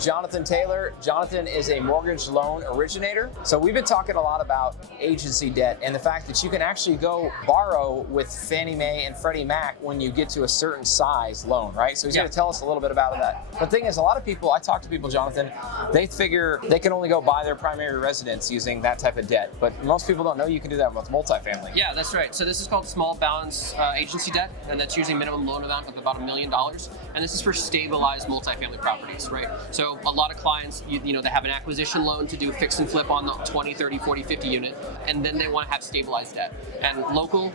Jonathan Taylor. Jonathan is a mortgage loan originator. So we've been talking a lot about agency debt and the fact that you can actually go borrow with Fannie Mae and Freddie Mac when you get to a certain size loan, right? So he's going to tell us a little bit about that. The thing is, a lot of people, I talk to people, Jonathan, they figure they can only go buy their primary residence using that type of debt. But most people don't know you can do that with multifamily. Yeah, that's right. So this is called small balance agency debt, and that's usually minimum loan amount of about $1 million. And this is for stabilized multifamily properties, right? So a lot of clients, you know, they have an acquisition loan to do fix and flip on the 20, 30, 40, 50 unit, and then they want to have stabilized debt. And local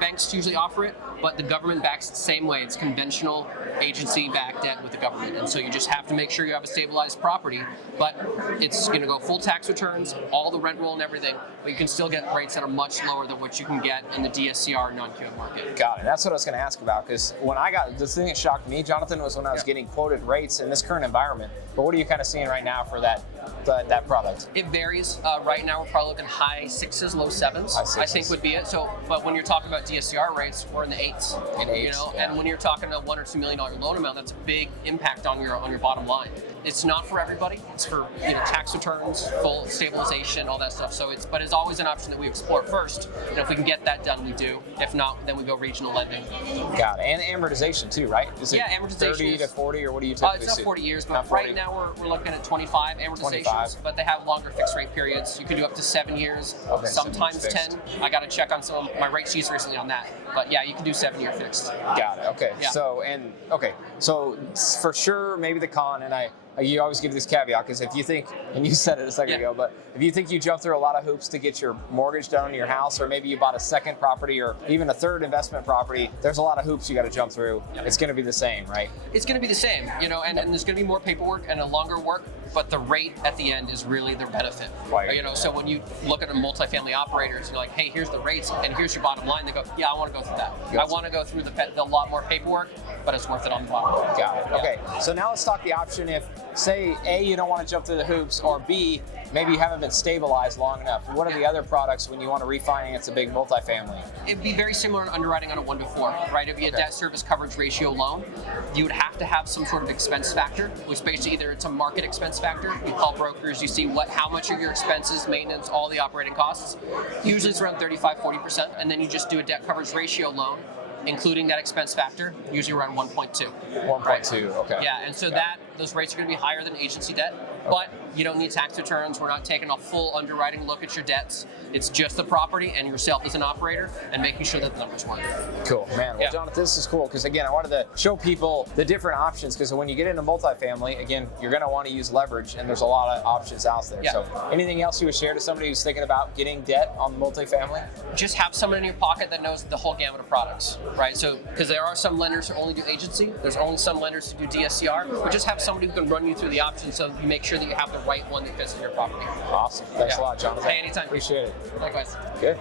banks usually offer it, but the government backs the same way. It's conventional agency-backed debt with the government. And so you just have to make sure you have a stabilized property, but it's going to go full tax returns, all the rent roll and everything, but you can still get rates that are much lower than what you can get in the DSCR non-QM market. Got it. That's what I was going to ask about, because when I got, the thing that shocked me, Jonathan, was when I was getting quoted rates in this current environment. But what are you kind of seeing right now for that product? It varies. Right now, we're probably looking high sixes, low sevens. I think would be it. So, but when you're talking about DSCR rates, we're in the eights. You know, and when you're talking a $1 or $2 million loan amount, that's a big impact on your bottom line. It's not for everybody. It's for, you know, tax returns, full stabilization, all that stuff. So but it's always an option that we explore first. And if we can get that done, we do. If not, then we go regional lending. Got it. And amortization too, right? Is it amortization 30 to 40, or what do you typically see? It's not 40 years, but right now we're looking at 25 amortizations, but they have longer fixed rate periods. You can do up to 7 years, sometimes 10. I got to check on some of my rate sheets recently on that. But yeah, you can do 7-year fixed. Got it. Okay. Yeah. So for sure, maybe the con, and you always give this caveat, because if you think, and you said it a second ago, but if you think you jump through a lot of hoops to get your mortgage done on your house, or maybe you bought a second property or even a third investment property, there's a lot of hoops you got to jump through. It's going to be the same, right? It's going to be the same, you know, and there's going to be more paperwork and a longer work, but the rate at the end is really their benefit. Right. You know, so when you look at a multifamily operators, you're like, hey, here's the rates and here's your bottom line. They go, yeah, I want to go through that. I want to go through the lot more paperwork, but it's worth it on the bottom line. Got it. Okay. So now let's talk the option if, say, A, you don't want to jump through the hoops, or B, maybe you haven't been stabilized long enough. What are the other products when you want to refinance a big multifamily? It'd be very similar in underwriting on a 1 to 4, right? It'd be a debt service coverage ratio loan. You would have to have some sort of expense factor, which basically either it's a market expense factor. You call brokers, you see how much are your expenses, maintenance, all the operating costs. Usually it's around 35-40%, and then you just do a debt coverage ratio loan, including that expense factor, usually around 1.2. 1.2, okay. Yeah, and so those rates are going to be higher than agency debt, but you don't need tax returns. We're not taking a full underwriting look at your debts. It's just the property and yourself as an operator and making sure that the numbers work. Cool, man. Well, Jonathan, this is cool, because again, I wanted to show people the different options, because when you get into multifamily, again, you're going to want to use leverage, and there's a lot of options out there. So anything else you would share to somebody who's thinking about getting debt on multifamily? Just have someone in your pocket that knows the whole gamut of products, right? So, because there are some lenders who only do agency, there's only some lenders who do DSCR, but just have somebody who can run you through the options so you make sure that you have the right one that fits in your property. Awesome. Thanks a lot, Jonathan. Hey, anytime. Appreciate it. Likewise. Good.